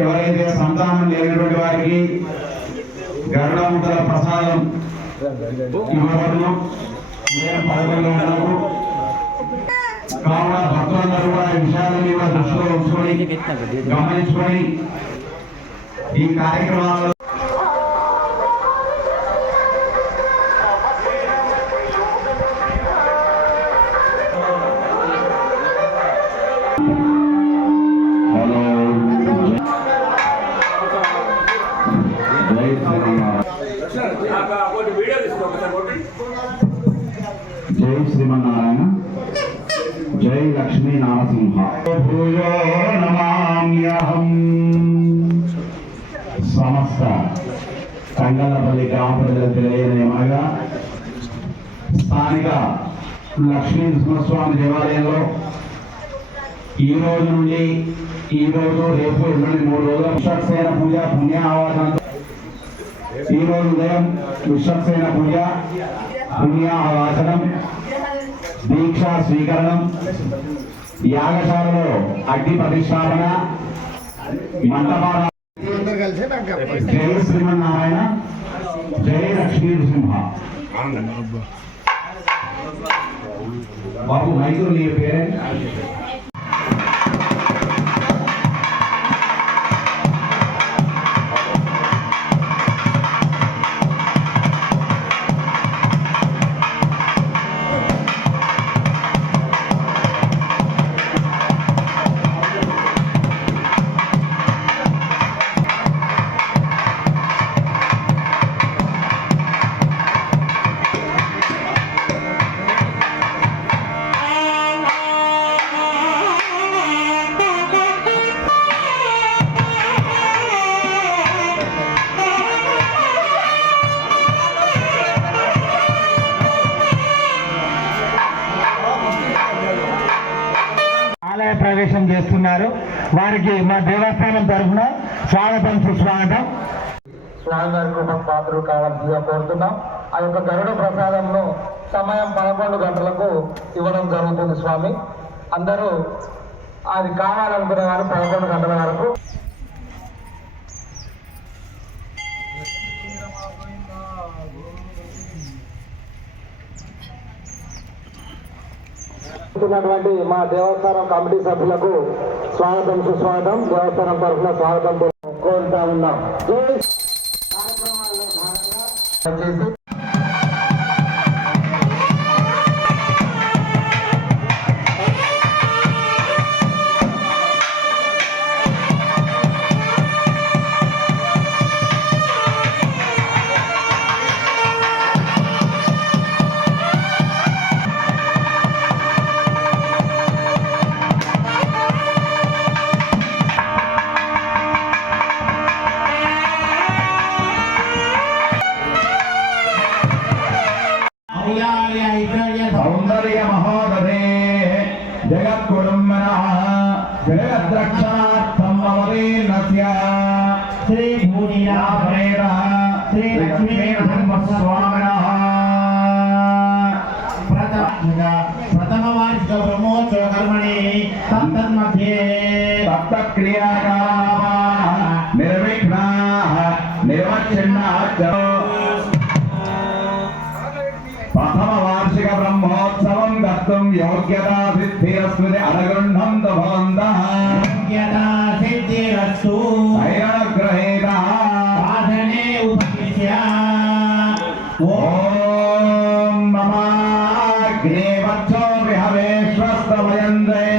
ఎవరైతే సంతానం లేనటువంటి వారికి గరుడముఖల ప్రసాదం ఇవ్వబడును. నేను పదకొండు ఉన్నాను కావున భక్తులందరూ కూడా ఈ విషయాలని కూడా దృష్టిలో ఉంచుకొని గమనించుకొని ఈ కార్యక్రమాలలో జై శ్రీమన్నారాయణ. జై లక్ష్మీ నారసింహ. భూయో నమామ్యహం సమస్త కంగళపల్లి గ్రామ ప్రజలకు తెలియజేయమనగా స్థానిక లక్ష్మీ నృసింహస్వామి దేవాలయంలో ఈ రోజు నుండి ఈ రోజు రేపు ఎల్లుండి మూడు రోజుల విశ్వక్సేన పూజ పుణ్య ఆవాసనంతో ఈరోజు ఉదయం విశ్వక్సేన పూజ పుణ్యాహవాసనం దీక్షా స్వీకరణం యాగశాలలో అగ్ని ప్రతిష్టాపన మంటపాల జై శ్రీమన్నారాయణ జై లక్ష్మీ నృసింహ బాబు మైదూరు నీ పేరే? ఆలయ ప్రవేశం చేస్తున్నారు. వారికి మా దేవస్థానం తరఫున స్వాగతం సుస్వాగతం. స్వామివారి కృప పాత్రలు కావాల్సిందిగా కోరుతున్నాం. ఆ యొక్క గరుడ ప్రసాదంను సమయం పదకొండు గంటలకు ఇవ్వడం జరుగుతుంది స్వామి. అందరూ అది కావాలనుకునే వారు పదకొండు గంటల వరకు ఉన్నటువంటి మా దేవస్థానం కమిటీ సభ్యులకు స్వాగతం సుస్వాగతం. దేవస్థానం తరఫున స్వాగతం. కోరుతా ఉన్నాం. సౌందర్య మహోదరే జగత్కుటుంబన జగద్రక్షార్థం అవతీర్ణస్య శ్రీ భూనియాభరేర శ్రీ లక్ష్మీ నరసింహస్వామినః ప్రథమ వార్షిక బ్రహ్మోత్సవ కర్మణి తన్మధ్యే తప్తక్రియాకామ నిర్విఘ్నా బ్రహ్మోత్సవం కర్తుం యోగ్యతా సిద్ధిరస్మృతి అనుగృహం భవంతః యథా సిద్ధిరస్తు ఐరణగ్రహీత సాధనే ఉపవిశ్య ఓం నమాగ్నేవచ్చో విహవేశ్వస్తమయంద్రేందాన